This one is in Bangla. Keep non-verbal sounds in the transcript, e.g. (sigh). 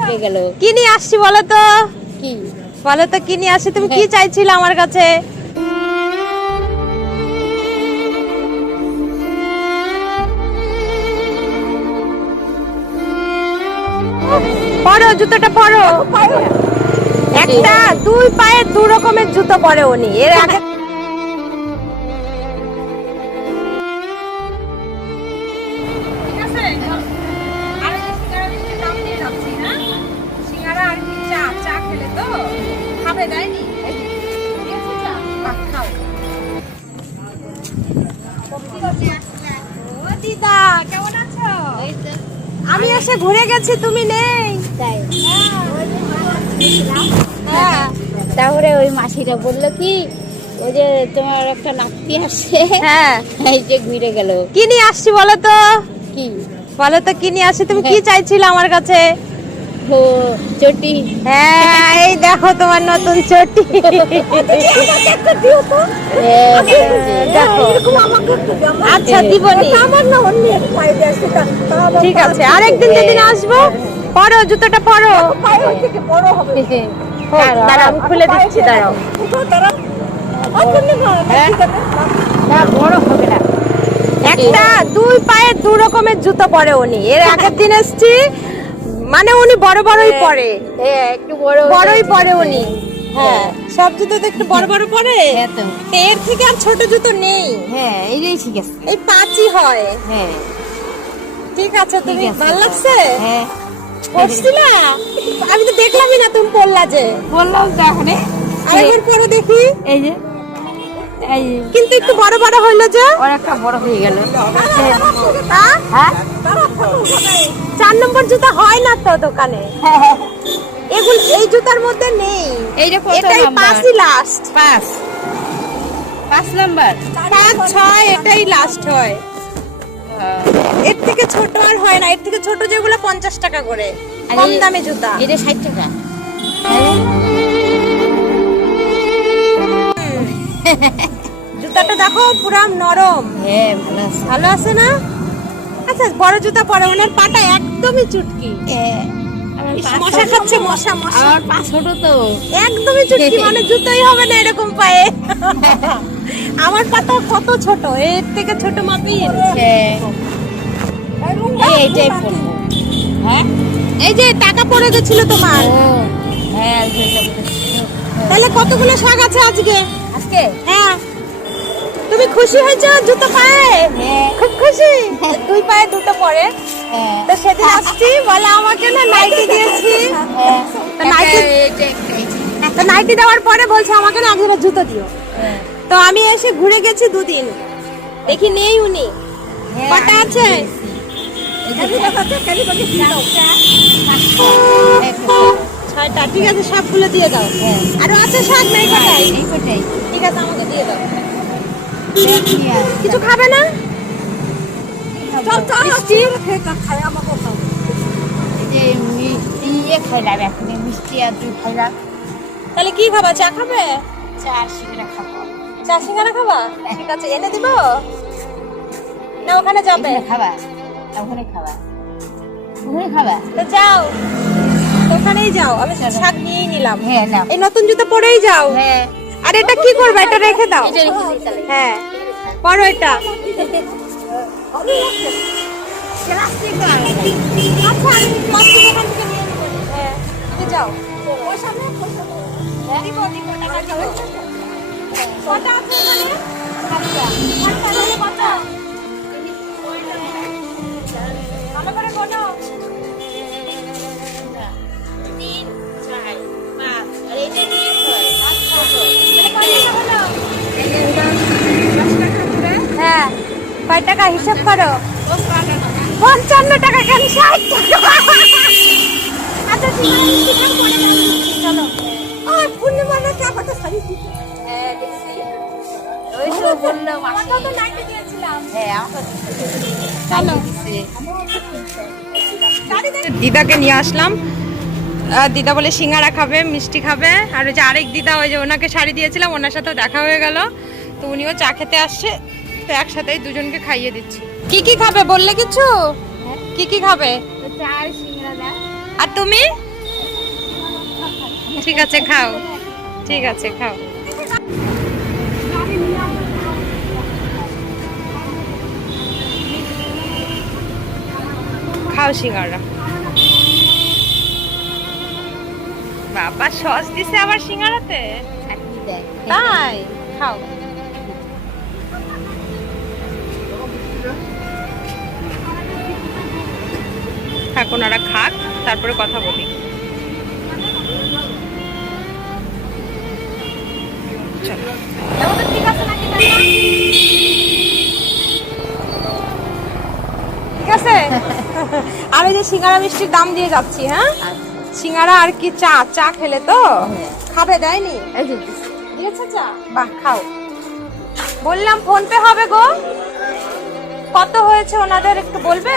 হয়ে গেল? কি নিয়ে আসছি বলো তো? কি? বলো তো কি নিয়ে আসছি? তুমি কি চাইছিলে আমার কাছে? পরো জুতোটা পরো। একটা দুই পায়ে দু রকমের জুতো পরে উনি। এর আগে দিদা কেমন আছো আমি এসে ঘুরে গেছি তুমি নেই। হ্যাঁ। তারপরে ওই মাসিটা বলল কি ওই যে তোমার একটা নাতি আসছে হ্যাঁ। এই যে ঘুরে গেল। কি নিয়ে আসছি বলো তো? কি? বলো তো কি নিয়ে আসছি? তুমি কি চাইছিলে আমার কাছে? চটি। হ্যাঁ এই দেখো তোমার নতুন চটি। হ্যাঁ, আচ্ছা দিবনি। ঠিক আছে আরেকদিন যেদিন আসব পরো জুতোটা পরো। দাঁড়াও আমি খুলে দিচ্ছি দাঁড়াও। না বড় হবে না। একটা দুই পায়ে দু রকমের জুতো পরে উনি। এর আগের দিন এসছি মানে উনি বড় বড়ই পরে হ্যাঁ একটু বড় বড়ই পরে উনি হ্যাঁ সব জুতো তো একটু বড় বড় পরে হ্যাঁ তো এর থেকে আর ছোট জুতো নেই হ্যাঁ এইটাই ঠিক আছে এই পাঁচই হয় হ্যাঁ ঠিক আছে তুমি ভালো লাগছে হ্যাঁ পড়ছিলা আমি তো দেখলামই না তুমি পড়লা যে বললাম তো এখন আরেকবার পরে দেখি এই যে এই কিন্তু একটু বড় বড় হইল যে অনেকটা বড় হয়ে গেল হ্যাঁ? হ্যাঁ চার নম্বর জুতা হয় না তো দোকানে? এগুলো এই জুতার মধ্যে নেই। এইটা কত এটাই পাঁচই লাস্ট পাঁচ। পাঁচ নাম্বার পাঁচ ছয় এটাই লাস্ট হয়। এর থেকে ছোট আর হয় না। এর থেকে ছোট যেগুলো পঞ্চাশ টাকা করে। কম এই- দামে জুতা। এটা ষাট টাকা। জুতাটা দেখো পুরা নরম। হ্যাঁ ভালো আছে না? আচ্ছা বড় জুতা পরে ওনার পাটা একদমই চুটকি। মশা খাচ্ছে মশা মশা। আমার পা ছোট তো। একদমই চুটকি মানে জুতোই হবে না এরকম পায়ে। আমার পাটা কত ছোট এর থেকে ছোট মাপই এই এইটাই হ্যাঁ? এই যে টাকা পড়ে গেছিল তোমার। হ্যাঁ তাহলে কতগুলো শাক আছে আজকে? আজকে? হ্যাঁ। তুমি খুশি হয়েছো? জুতো পায়ে? হ্যাঁ। খুব খুশি? (laughs) দুই পায়ে দুটো পরে। হ্যাঁ। তো সেদিন আসছি বলে আমাকে না নাইটি দিয়েছি। হ্যাঁ। তো নাইটি এইটা একটা এই যে। তো নাইটি দেওয়ার পরে বলছে আমাকে না একজোড়া জুতো দিও। হ্যাঁ। তো আমি এসে ঘুরে গেছি দুদিন। দেখি নেই উনি। হ্যাঁ, কটা আছে? ছয়টা। ঠিক আছে সবগুলো দিয়ে দাও। হ্যাঁ। আরও আছে শাক নাই কোথায় কটাই। ঠিক আছে আমাকে দিয়ে দাও। কিছু খাবে না? মিষ্টি? এই যে মিষ্টি ইয়ে খাইলাম এখন মিষ্টি আর তুই খাইলাম। তাহলে কি খাবা চা খাবে? চার সিগড়া খাব। চা সিঙ্গারা খাবা? ঠিক আছে এনে দিব? না ওখানে যাবে। খাবা ওখানে খাবা। ওখানে খাবা? তো যাও। ওখানেই যাও আমি শাক নিয়েই নিলাম। হ্যাঁ না এই নতুন জুতো পরেই যাও। হ্যাঁ। আর এটা কি করবে? এটা রেখে দাও। হ্যাঁ। পরো এটা। যাও ওই নেই পয়সা নেই দিব দিব। টাকা দিব। কটা আছে ওখানে? কয় টাকা হিসাব করো? পঞ্চান্ন টাকা কেন? ষাট টাকা। আচ্ছা ঠিক আছে হিসাব করে দাও। চলো। আর পূর্ণিমা না চা পাতা শাড়ি হ্যাঁ দেখছি ওই তো বললাম আসি। তো নাইটি দিয়েছিলাম। হ্যাঁ আমাকে চলো। দিদাকে নিয়ে আসলাম। দিদা বলে সিঙ্গারা খাবে মিষ্টি খাবে। আর ওই যে আরেক দিদা ওই যে ওনাকে শাড়ি দিয়েছিলাম ওনার সাথেও দেখা হয়ে গেল। তো উনিও চা খেতে আসছে। তো একসাথেই দুজনকে খাইয়ে দিচ্ছি। কি কি খাবে বললে কিছু? কি কি খাবে? আর তুমি? ঠিক আছে খাও। ঠিক আছে খাও। খাও সিঙ্গারা। বাবা সস দিছে আবার সিঙ্গারাতে? তাই? খাও। থাক ওনারা খাক তারপরে কথা বলি। চলো। ঠিক আছে? আমি যে সিঙ্গারা মিষ্টির দাম দিয়ে যাচ্ছি হ্যাঁ? সিঙ্গারা আর কি চা? চা খেলে তো? খাবে দেয়নি? এই দিয়েছে চা? বাহ খাও। বললাম ফোন পে হবে গো। কত হয়েছে ওনাদের একটু বলবে?